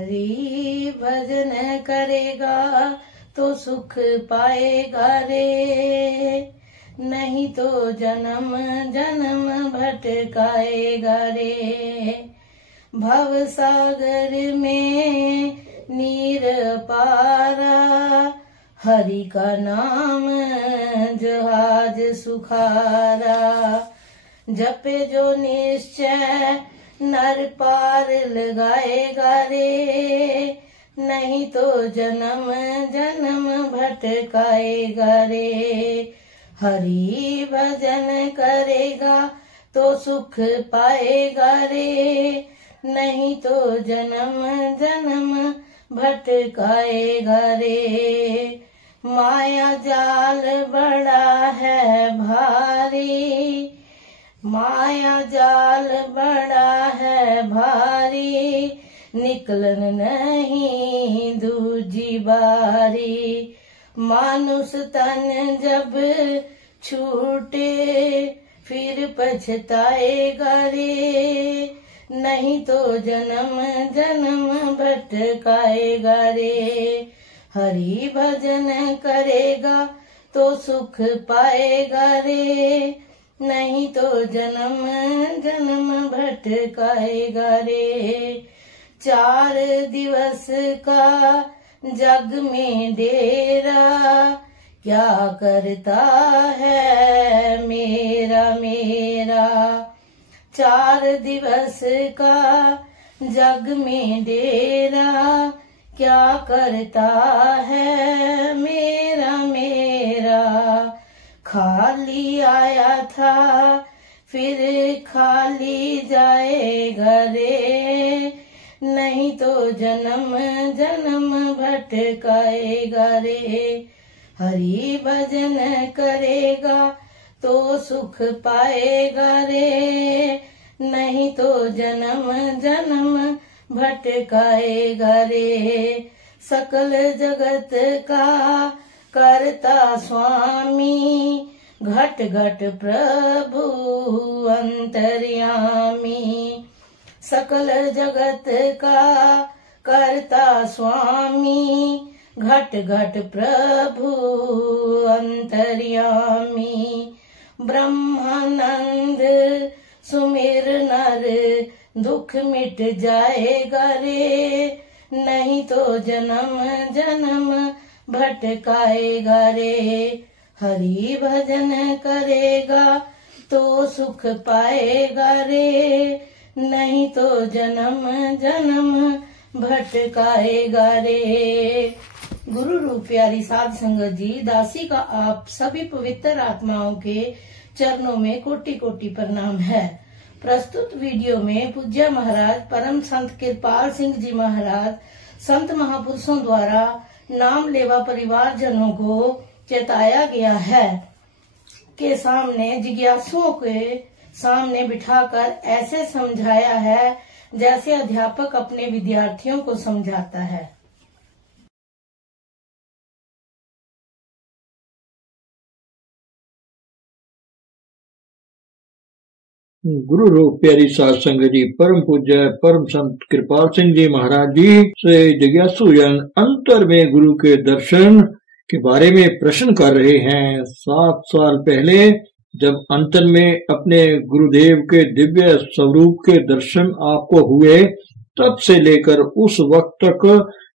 हरि भजन करेगा तो सुख पाएगा रे, नहीं तो जन्म जन्म भटकाएगा रे। भव सागर में नीर पारा, हरि का नाम जहाज सुखारा। जपे जो निश्चय नर पार लगाएगा रे, नहीं तो जन्म जन्म भटकाएगा रे। हरि भजन करेगा तो सुख पाएगा रे, नहीं तो जन्म जन्म भटकाएगा रे। माया जाल बड़ा है भारी, माया जाल बड़ा है भारी, निकलन नहीं दूजी बारी। मानुष तन जब छूटे फिर पछताएगा रे, नहीं तो जन्म जन्म भटकाएगा रे। हरि भजन करेगा तो सुख पाएगा रे, नहीं तो जन्म जन्म भटकाएगा रे। 4 दिवस का जग में डेरा, क्या करता है मेरा मेरा। 4 दिवस का जग में डेरा, क्या करता है मेरा मेरा। खाली आया था फिर खाली जाएगा रे, नहीं तो जन्म जन्म भटकाएगा रे। हरि भजन करेगा तो सुख पाएगा रे, नहीं तो जन्म जन्म भटकाएगा रे। सकल जगत का करता स्वामी, घट घट प्रभु अंतर्यामी। सकल जगत का करता स्वामी, घट घट प्रभु अंतर्यामी। ब्रह्मानंद सुमिर नर, दुख मिट जाएगा रे, नहीं तो जन्म जन्म भटकाएगा रे। हरि भजन करेगा तो सुख पाएगा रे, नहीं तो जन्म जन्म भटकाएगा रे। गुरु रूप प्यारी साध संगत जी, दासी का आप सभी पवित्र आत्माओं के चरणों में कोटि कोटि प्रणाम है। प्रस्तुत वीडियो में पूज्य महाराज परम संत कृपाल सिंह जी महाराज संत महापुरुषों द्वारा नाम लेवा परिवार जनों को चेताया गया है के सामने जिज्ञासुओं के सामने बिठाकर ऐसे समझाया है जैसे अध्यापक अपने विद्यार्थियों को समझाता है। गुरु रूप प्यारी साध संगत जी, परम पूज्य परम संत कृपाल सिंह जी महाराज जी से जिज्ञासु जन अंतर में गुरु के दर्शन के बारे में प्रश्न कर रहे हैं। 7 साल पहले जब अंतर में अपने गुरुदेव के दिव्य स्वरूप के दर्शन आपको हुए, तब से लेकर उस वक्त तक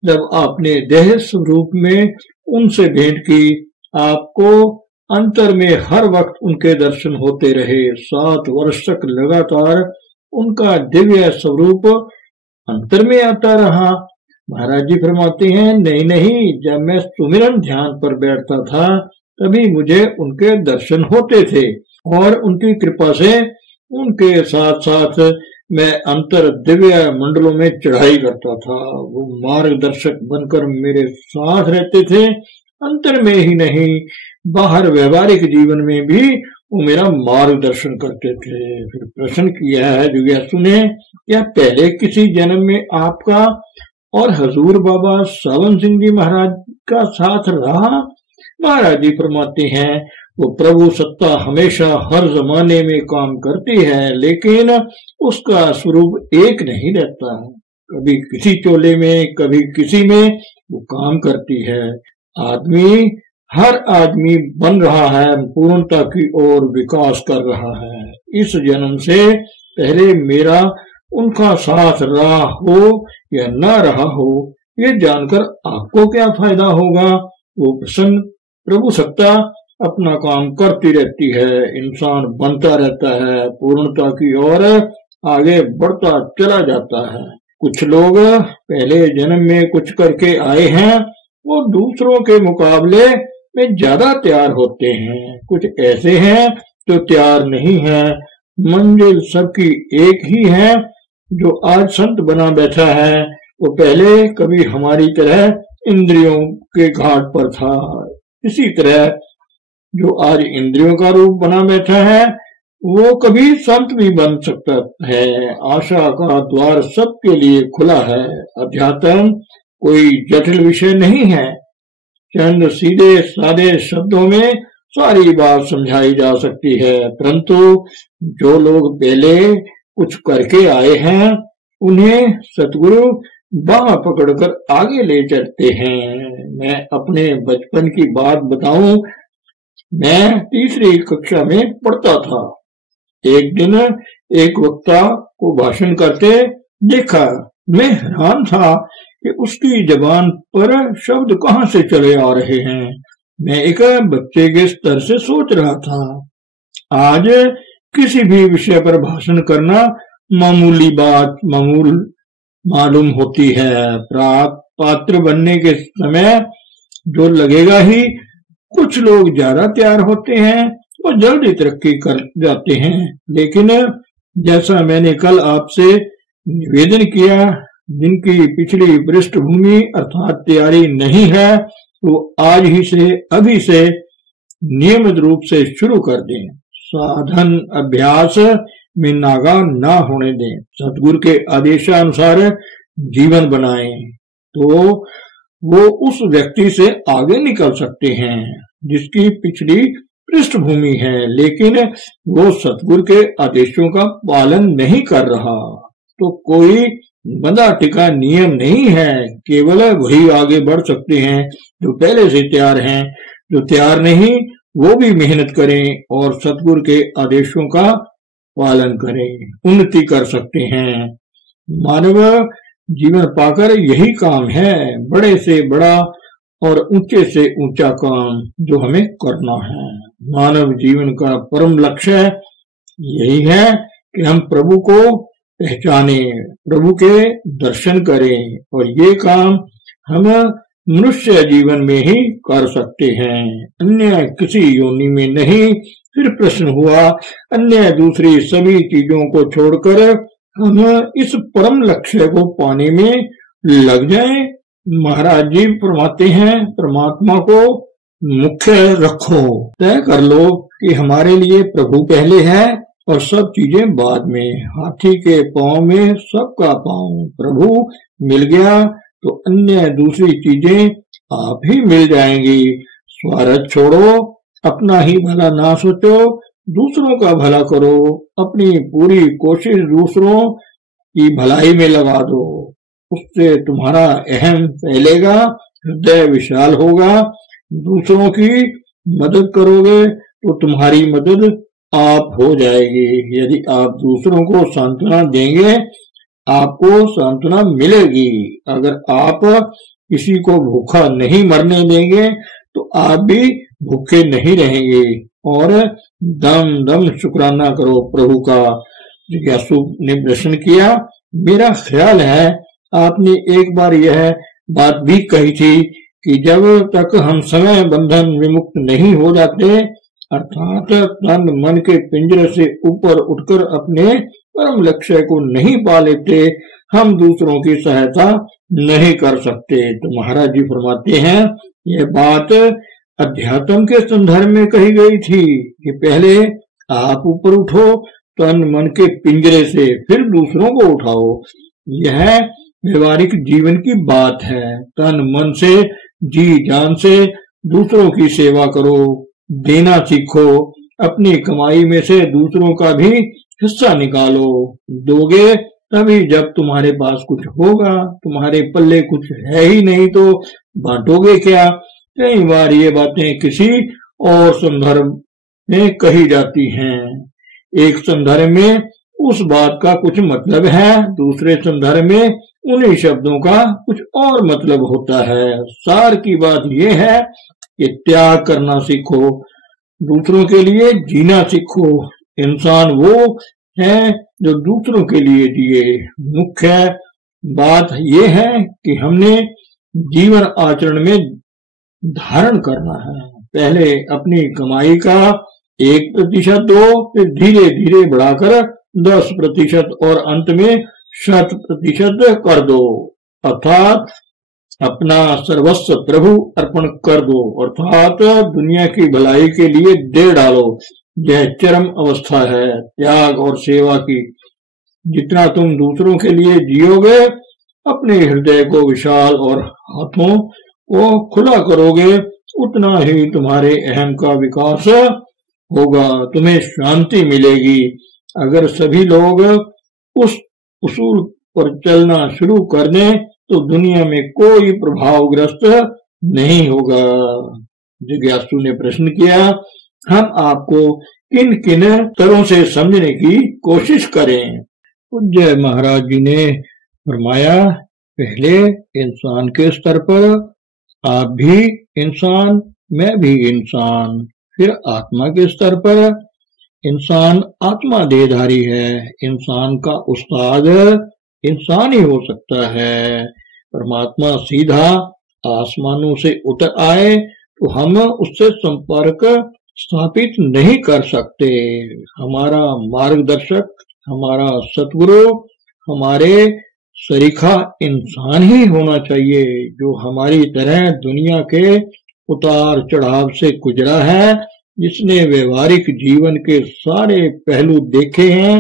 जब आपने देह स्वरूप में उनसे भेंट की, आपको अंतर में हर वक्त उनके दर्शन होते रहे। 7 वर्ष तक लगातार उनका दिव्य स्वरूप अंतर में आता रहा। महाराज जी फरमाते हैं, नहीं नहीं, जब मैं सुमिरन ध्यान पर बैठता था तभी मुझे उनके दर्शन होते थे और उनकी कृपा से उनके साथ साथ मैं अंतर दिव्य मंडलों में चढ़ाई करता था। वो मार्गदर्शक बनकर मेरे साथ रहते थे। अंतर में ही नहीं, बाहर व्यवहारिक जीवन में भी वो मेरा मार्गदर्शन करते थे। फिर प्रश्न किया है जिज्ञासु ने, क्या पहले किसी जन्म में आपका और हजूर बाबा सावन सिंह जी महाराज का साथ रहा? महाराज जी फरमाते हैं, वो प्रभु सत्ता हमेशा हर जमाने में काम करती है, लेकिन उसका स्वरूप एक नहीं रहता। कभी किसी चोले में कभी किसी में वो काम करती है। हर आदमी बन रहा है, पूर्णता की ओर विकास कर रहा है। इस जन्म से पहले मेरा उनका साथ रहा हो या न रहा हो, ये जानकर आपको क्या फायदा होगा। वो प्रसन्न प्रभु सत्ता अपना काम करती रहती है, इंसान बनता रहता है, पूर्णता की ओर आगे बढ़ता चला जाता है। कुछ लोग पहले जन्म में कुछ करके आए हैं, वो दूसरों के मुकाबले में ज्यादा तैयार होते हैं। कुछ ऐसे हैं जो तैयार नहीं है। मंजिल सबकी एक ही है। जो आज संत बना बैठा है वो पहले कभी हमारी तरह इंद्रियों के घाट पर था। इसी तरह जो आज इंद्रियों का रूप बना बैठा है वो कभी संत भी बन सकता है। आशा का द्वार सबके लिए खुला है। अध्यात्म कोई जटिल विषय नहीं है। चंद सीधे सादे शब्दों में सारी बात समझाई जा सकती है, परंतु जो लोग पहले कुछ करके आए हैं उन्हें सतगुरु बाह पकड़कर आगे ले चलते हैं। मैं अपने बचपन की बात बताऊं, मैं तीसरी कक्षा में पढ़ता था। एक दिन एक वक्ता को भाषण करते देखा। मैं हैरान था कि उसकी जबान पर शब्द कहां से चले आ रहे हैं। मैं एक बच्चे के स्तर से सोच रहा था। आज किसी भी विषय पर भाषण करना मामूली बात मालूम होती है। पात्र बनने के समय जो लगेगा ही। कुछ लोग ज्यादा तैयार होते हैं और जल्दी तरक्की कर जाते हैं, लेकिन जैसा मैंने कल आपसे निवेदन किया, जिनकी पिछली पृष्ठभूमि अर्थात तैयारी नहीं है तो आज ही से अभी से नियमित रूप से शुरू कर दें। साधन अभ्यास में नागा ना होने दें। सतगुरु के आदेशानुसार जीवन बनाएं तो वो उस व्यक्ति से आगे निकल सकते हैं जिसकी पिछली पृष्ठभूमि है, लेकिन वो सतगुरु के आदेशों का पालन नहीं कर रहा। तो कोई बंधा टिका नियम नहीं है, केवल वही आगे बढ़ सकते हैं जो पहले से तैयार हैं। जो तैयार नहीं वो भी मेहनत करें और सतगुरु के आदेशों का पालन करें, उन्नति कर सकते हैं। मानव जीवन पाकर यही काम है, बड़े से बड़ा और ऊंचे से ऊंचा काम जो हमें करना है। मानव जीवन का परम लक्ष्य यही है कि हम प्रभु को पहचाने, प्रभु के दर्शन करें, और ये काम हम मनुष्य जीवन में ही कर सकते हैं, अन्य किसी योनि में नहीं। फिर प्रश्न हुआ, अन्य दूसरी सभी चीजों को छोड़कर हम इस परम लक्ष्य को पाने में लग जाएं। महाराज जी फरमाते हैं, परमात्मा को मुख्य रखो, तय कर लो कि हमारे लिए प्रभु पहले है और सब चीजें बाद में। हाथी के पांव में सबका पांव प्रभु मिल गया तो अन्य दूसरी चीजें आप ही मिल जाएंगी। स्वार्थ छोड़ो, अपना ही भला ना सोचो, दूसरों का भला करो, अपनी पूरी कोशिश दूसरों की भलाई में लगा दो। उससे तुम्हारा अहम फैलेगा, हृदय विशाल होगा। दूसरों की मदद करोगे तो तुम्हारी मदद आप हो जाएगी। यदि आप दूसरों को सांत्वना देंगे आपको सांत्वना मिलेगी। अगर आप किसी को भूखा नहीं मरने देंगे तो आप भी भूखे नहीं रहेंगे। और दम दम शुक्राना करो प्रभु का। जिज्ञासु ने प्रश्न किया, मेरा ख्याल है आपने एक बार यह बात भी कही थी कि जब तक हम समय बंधन विमुक्त नहीं हो जाते, अर्थात तन मन के पिंजरे से ऊपर उठकर अपने परम लक्ष्य को नहीं पा लेते, हम दूसरों की सहायता नहीं कर सकते। तो महाराज जी फरमाते हैं, यह बात अध्यात्म के संदर्भ में कही गई थी कि पहले आप ऊपर उठो तन मन के पिंजरे से, फिर दूसरों को उठाओ। यह व्यवहारिक जीवन की बात है। तन मन से जी जान से दूसरों की सेवा करो, देना सीखो, अपनी कमाई में से दूसरों का भी हिस्सा निकालो। दोगे तभी जब तुम्हारे पास कुछ होगा, तुम्हारे पल्ले कुछ है ही नहीं तो बांटोगे क्या। कई बार ये बातें किसी और संदर्भ में कही जाती हैं। एक संदर्भ में उस बात का कुछ मतलब है, दूसरे संदर्भ में उन्हीं शब्दों का कुछ और मतलब होता है। सार की बात यह है कि त्याग करना सीखो, दूसरों के लिए जीना सीखो। इंसान वो है जो दूसरों के लिए जिए। मुख्य बात यह है कि हमने जीवन आचरण में धारण करना है। पहले अपनी कमाई का 1% दो, फिर धीरे धीरे बढ़ाकर 10% और अंत में 100% कर दो। अर्थात अपना सर्वस्व प्रभु अर्पण कर दो, अर्थात दुनिया की भलाई के लिए दे डालो। यह चरम अवस्था है त्याग और सेवा की। जितना तुम दूसरों के लिए जियोगे, अपने हृदय को विशाल और हाथों को खुला करोगे, उतना ही तुम्हारे अहम का विकास होगा, तुम्हें शांति मिलेगी। अगर सभी लोग उस उसूल पर चलना शुरू कर दें तो दुनिया में कोई प्रभावग्रस्त नहीं होगा। जिज्ञासु ने प्रश्न किया, हम आपको किन किन तरह से समझने की कोशिश करें। पूज्य महाराज जी ने फरमाया, पहले इंसान के स्तर पर आप भी इंसान, मैं भी इंसान। फिर आत्मा के स्तर पर इंसान आत्मा देहधारी है, इंसान का उस्ताद इंसान ही हो सकता है। परमात्मा सीधा आसमानों से उतर आए तो हम उससे संपर्क स्थापित नहीं कर सकते। हमारा मार्गदर्शक, हमारा सतगुरु हमारे सरीखा इंसान ही होना चाहिए, जो हमारी तरह दुनिया के उतार चढ़ाव से गुजरा है, जिसने व्यवहारिक जीवन के सारे पहलू देखे हैं।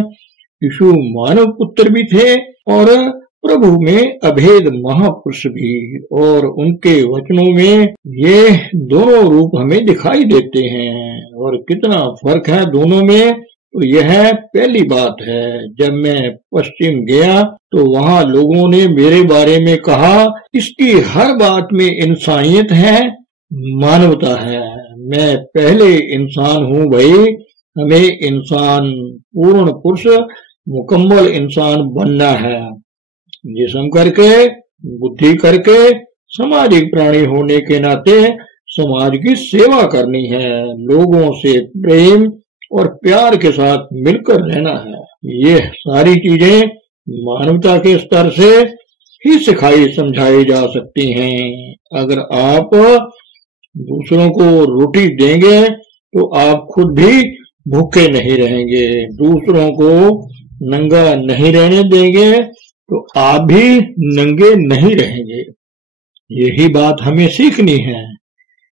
यीशु मानव पुत्र भी थे और प्रभु में अभेद महापुरुष भी, और उनके वचनों में ये दोनों रूप हमें दिखाई देते हैं। और कितना फर्क है दोनों में, तो यह पहली बात है। जब मैं पश्चिम गया तो वहाँ लोगों ने मेरे बारे में कहा, इसकी हर बात में इंसानियत है, मानवता है। मैं पहले इंसान हूँ भाई, हमें इंसान, पूर्ण पुरुष, मुकम्मल इंसान बनना है। जिस्म करके, बुद्धि करके, सामाजिक प्राणी होने के नाते समाज की सेवा करनी है, लोगों से प्रेम और प्यार के साथ मिलकर रहना है। ये सारी चीजें मानवता के स्तर से ही सिखाई समझाई जा सकती हैं। अगर आप दूसरों को रोटी देंगे तो आप खुद भी भूखे नहीं रहेंगे, दूसरों को नंगा नहीं रहने देंगे तो आप भी नंगे नहीं रहेंगे। यही बात हमें सीखनी है।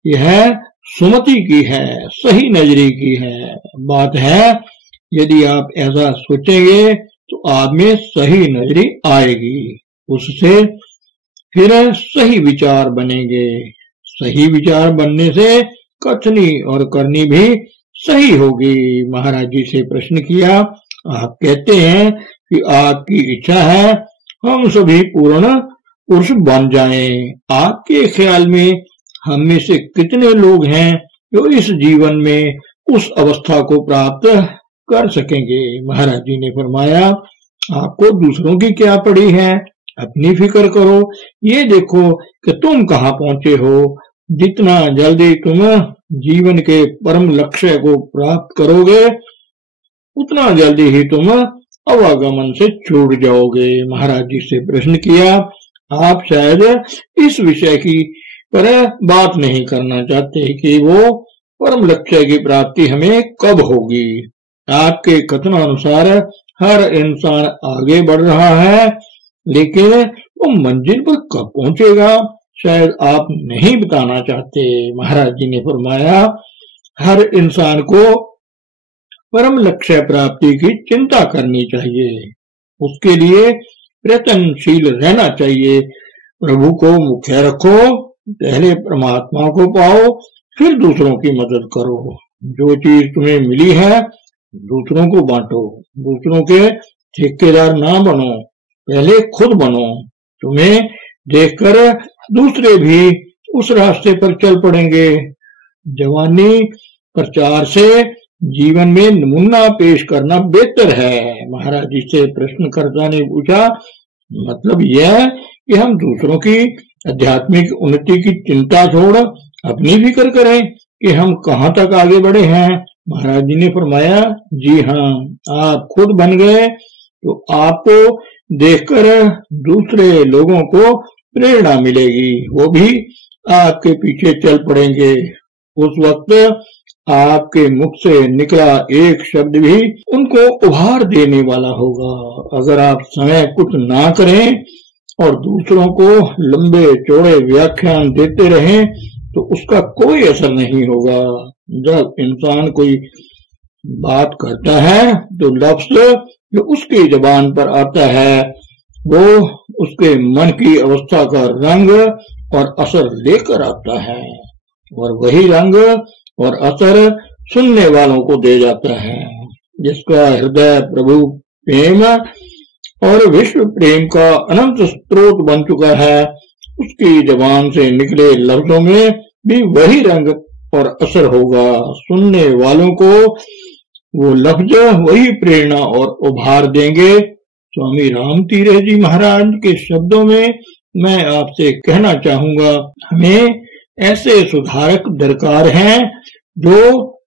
यह सुमति की है, सही नजरी की है बात है। यदि आप ऐसा सोचेंगे तो आप में सही नजरी आएगी, उससे फिर सही विचार बनेंगे। सही विचार बनने से कथनी और करनी भी सही होगी। महाराज जी से प्रश्न किया, आप कहते हैं कि आपकी इच्छा है हम सभी पूर्ण पुरुष बन जाएं। आपके ख्याल में हम में से कितने लोग हैं जो इस जीवन में उस अवस्था को प्राप्त कर सकेंगे? महाराज जी ने फरमाया, आपको दूसरों की क्या पड़ी है, अपनी फिक्र करो। ये देखो कि तुम कहाँ पहुंचे हो। जितना जल्दी तुम जीवन के परम लक्ष्य को प्राप्त करोगे, उतना जल्दी ही तुम अवागमन से छूट जाओगे। महाराज जी से प्रश्न किया, आप शायद इस विषय की पर बात नहीं करना चाहते कि वो परम लक्ष्य की प्राप्ति हमें कब होगी। आपके कथनानुसार हर इंसान आगे बढ़ रहा है, लेकिन वो मंजिल पर कब पहुंचेगा शायद आप नहीं बताना चाहते। महाराज जी ने फरमाया, हर इंसान को परम लक्ष्य प्राप्ति की चिंता करनी चाहिए, उसके लिए प्रयत्नशील रहना चाहिए। प्रभु को मुख्य रखो, पहले परमात्मा को पाओ, फिर दूसरों की मदद करो। जो चीज तुम्हें मिली है दूसरों को बांटो, दूसरों के ठेकेदार ना बनो, पहले खुद बनो। तुम्हें देखकर दूसरे भी उस रास्ते पर चल पड़ेंगे। जवानी प्रचार से जीवन में नमूना पेश करना बेहतर है। महाराज जी से प्रश्नकर्ता ने पूछा, मतलब यह कि हम दूसरों की आध्यात्मिक उन्नति की चिंता छोड़ अपनी फिक्र करें कि हम कहाँ तक आगे बढ़े हैं। महाराज जी ने फरमाया, जी हाँ, आप खुद बन गए तो आपको देखकर दूसरे लोगों को प्रेरणा मिलेगी, वो भी आपके पीछे चल पड़ेंगे। उस वक्त आपके मुख से निकला एक शब्द भी उनको उभार देने वाला होगा। अगर आप समय कुछ ना करें और दूसरों को लंबे चौड़े व्याख्यान देते रहें तो उसका कोई असर नहीं होगा। जब इंसान कोई बात करता है तो लफ्ज जो उसकी जबान पर आता है वो उसके मन की अवस्था का रंग और असर लेकर आता है, और वही रंग और असर सुनने वालों को दे जाता है। जिसका हृदय प्रभु प्रेम और विश्व प्रेम का अनंत स्रोत बन चुका है, उसकी जबान से निकले लफ्जों में भी वही रंग और असर होगा। सुनने वालों को वो लफ्ज वही प्रेरणा और उभार देंगे। स्वामी राम तीरथ जी महाराज के शब्दों में मैं आपसे कहना चाहूंगा, हमें ऐसे सुधारक दरकार हैं जो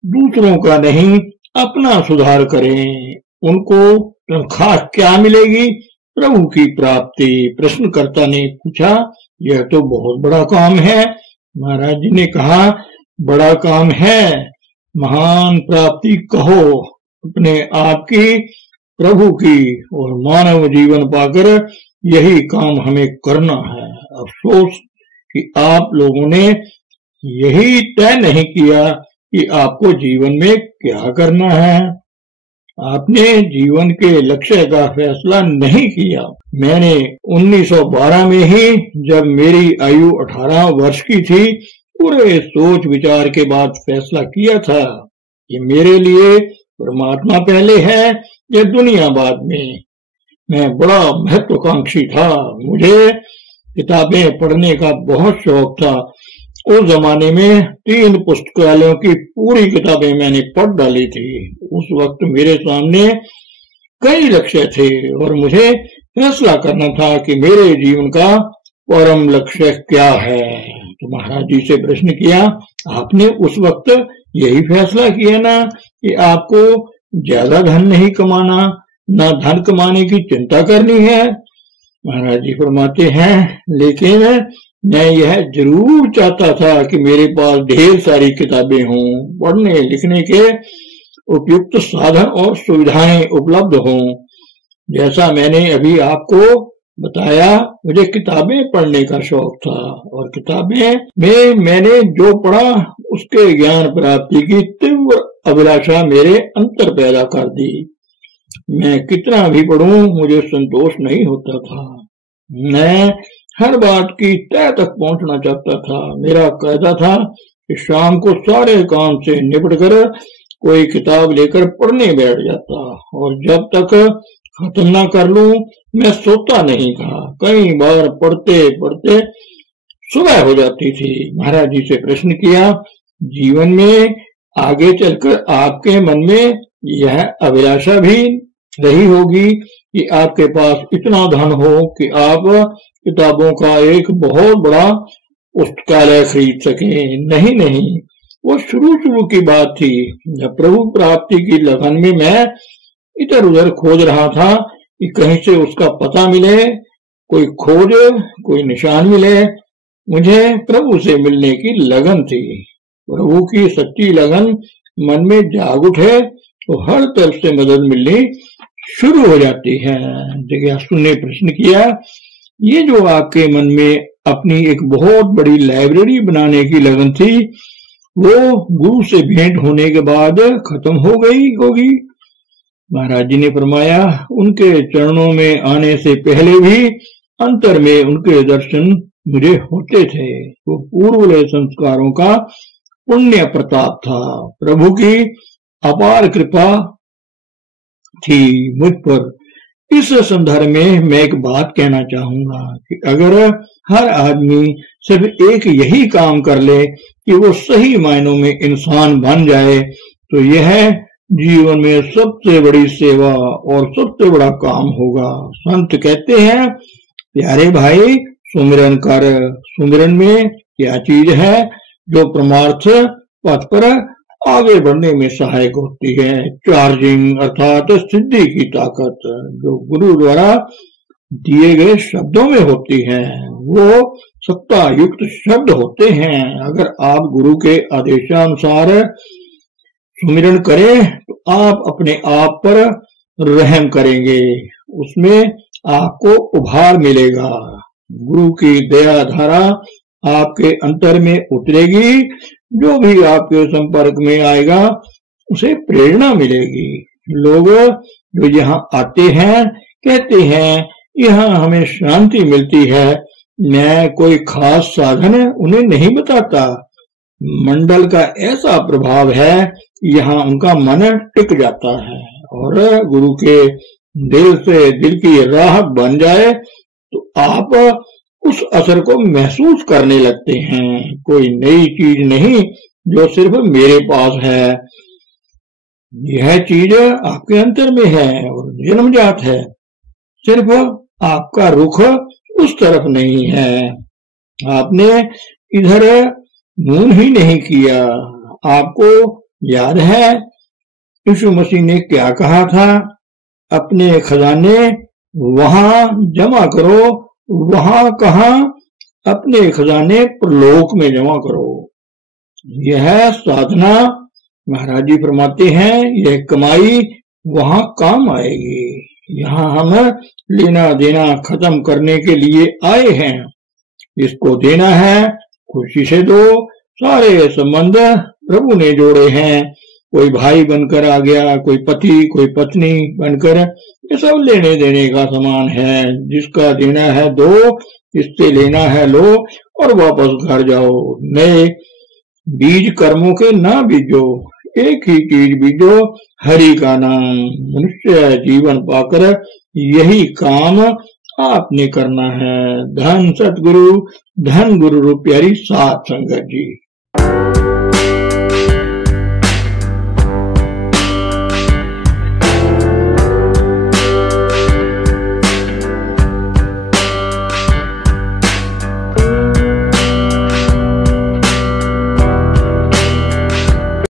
दूसरों का नहीं अपना सुधार करें। उनको तनख्वाह क्या मिलेगी? प्रभु की प्राप्ति। प्रश्नकर्ता ने पूछा, यह तो बहुत बड़ा काम है। महाराज जी ने कहा, बड़ा काम है, महान प्राप्ति कहो अपने आप की, प्रभु की, और मानव जीवन पाकर यही काम हमें करना है। अफसोस कि आप लोगों ने यही तय नहीं किया कि आपको जीवन में क्या करना है। आपने जीवन के लक्ष्य का फैसला नहीं किया। मैंने 1912 में ही, जब मेरी आयु 18 वर्ष की थी, पूरे सोच विचार के बाद फैसला किया था कि मेरे लिए परमात्मा पहले है या दुनिया बाद में। मैं बड़ा महत्वाकांक्षी था। मुझे किताबें पढ़ने का बहुत शौक था। उस जमाने में 3 पुस्तकालयों की पूरी किताबें मैंने पढ़ डाली थी। उस वक्त मेरे सामने कई लक्ष्य थे और मुझे फैसला करना था कि मेरे जीवन का परम लक्ष्य क्या है। तो महाराज जी से प्रश्न किया, आपने उस वक्त यही फैसला किया ना कि आपको ज्यादा धन नहीं कमाना, ना धन कमाने की चिंता करनी है। महाराज जी फरमाते हैं, लेकिन मैं यह जरूर चाहता था कि मेरे पास ढेर सारी किताबें हों, पढ़ने लिखने के उपयुक्त साधन और सुविधाएं उपलब्ध हों। जैसा मैंने अभी आपको बताया, मुझे किताबें पढ़ने का शौक था और किताबें में मैंने जो पढ़ा उसके ज्ञान प्राप्ति की तीव्र अभिलाषा मेरे अंतर पैदा कर दी। मैं कितना भी पढ़ूं मुझे संतोष नहीं होता था। मैं हर बात की तह तक पहुंचना चाहता था। मेरा कायदा था कि शाम को सारे काम से निपट कर कोई किताब लेकर पढ़ने बैठ जाता और जब तक खत्म ना कर लूं मैं सोता नहीं था। कई बार पढ़ते पढ़ते सुबह हो जाती थी। महाराज जी से प्रश्न किया, जीवन में आगे चलकर आपके मन में यह अभिलाषा भी रही होगी कि आपके पास इतना धन हो कि आप किताबों का एक बहुत बड़ा पुस्तकालय खरीद सके। नहीं नहीं, वो शुरू की बात थी। जब प्रभु प्राप्ति की लगन में मैं इधर उधर खोज रहा था कि कहीं से उसका पता मिले, कोई खोज, कोई निशान मिले। मुझे प्रभु से मिलने की लगन थी। प्रभु की सच्ची लगन मन में जाग उठे तो हर तरफ से मदद मिलनी शुरू हो जाती है। जिज्ञासु ने प्रश्न किया, ये जो आपके मन में अपनी एक बहुत बड़ी लाइब्रेरी बनाने की लगन थी, वो गुरु से भेंट होने के बाद खत्म हो गई होगी? महाराज जी ने फरमाया, उनके चरणों में आने से पहले भी अंतर में उनके दर्शन मुझे होते थे। वो पूर्व संस्कारों का पुण्य प्रताप था। प्रभु की अपार कृपा थी मुझ पर इस संदर्भ में मैं एक बात कहना चाहूंगा कि अगर हर आदमी सिर्फ एक यही काम कर ले कि वो सही मायनों में इंसान बन जाए, तो यह जीवन में सबसे बड़ी सेवा और सबसे बड़ा काम होगा। संत कहते हैं, प्यारे भाई सुमिरन कर। सुमिरन में क्या चीज है जो परमार्थ पथ पर आगे बढ़ने में सहायक होती है? चार्जिंग अर्थात सिद्धि की ताकत जो गुरु द्वारा दिए गए शब्दों में होती है, वो सत्ता युक्त शब्द होते हैं। अगर आप गुरु के आदेशानुसार सुमिरन करें तो आप अपने आप पर रहम करेंगे, उसमें आपको उभार मिलेगा। गुरु की दया धारा आपके अंतर में उतरेगी, जो भी आपके संपर्क में आएगा उसे प्रेरणा मिलेगी। लोग जो यहाँ आते हैं कहते हैं यहाँ हमें शांति मिलती है। मैं कोई खास साधन उन्हें नहीं बताता, मंडल का ऐसा प्रभाव है यहाँ उनका मन टिक जाता है। और गुरु के दिल से दिल की राहत बन जाए तो आप उस असर को महसूस करने लगते हैं। कोई नई चीज नहीं जो सिर्फ मेरे पास है, यह चीज आपके अंतर में है और जन्मजात है। सिर्फ आपका रुख उस तरफ नहीं है, आपने इधर मुंह ही नहीं किया। आपको याद है यीशु मसीह ने क्या कहा था? अपने खजाने वहां जमा करो, वहां कहां? अपने खजाने परलोक में जमा करो। यह साधना महाराज जी फरमाते हैं, यह कमाई वहां काम आएगी। यहाँ हम लेना देना खत्म करने के लिए आए हैं, इसको देना है, खुशी से दो। सारे संबंध प्रभु ने जोड़े हैं, कोई भाई बनकर आ गया, कोई पति कोई पत्नी बनकर, ये सब लेने देने का समान है। जिसका देना है दो, इससे लेना है लो और वापस घर जाओ। नए बीज कर्मों के ना बीजो, एक ही चीज बीजो, हरि का नाम। मनुष्य जीवन पाकर यही काम आपने करना है। धन सतगुरु, धन गुरु रूप प्यारी सात संगत जी।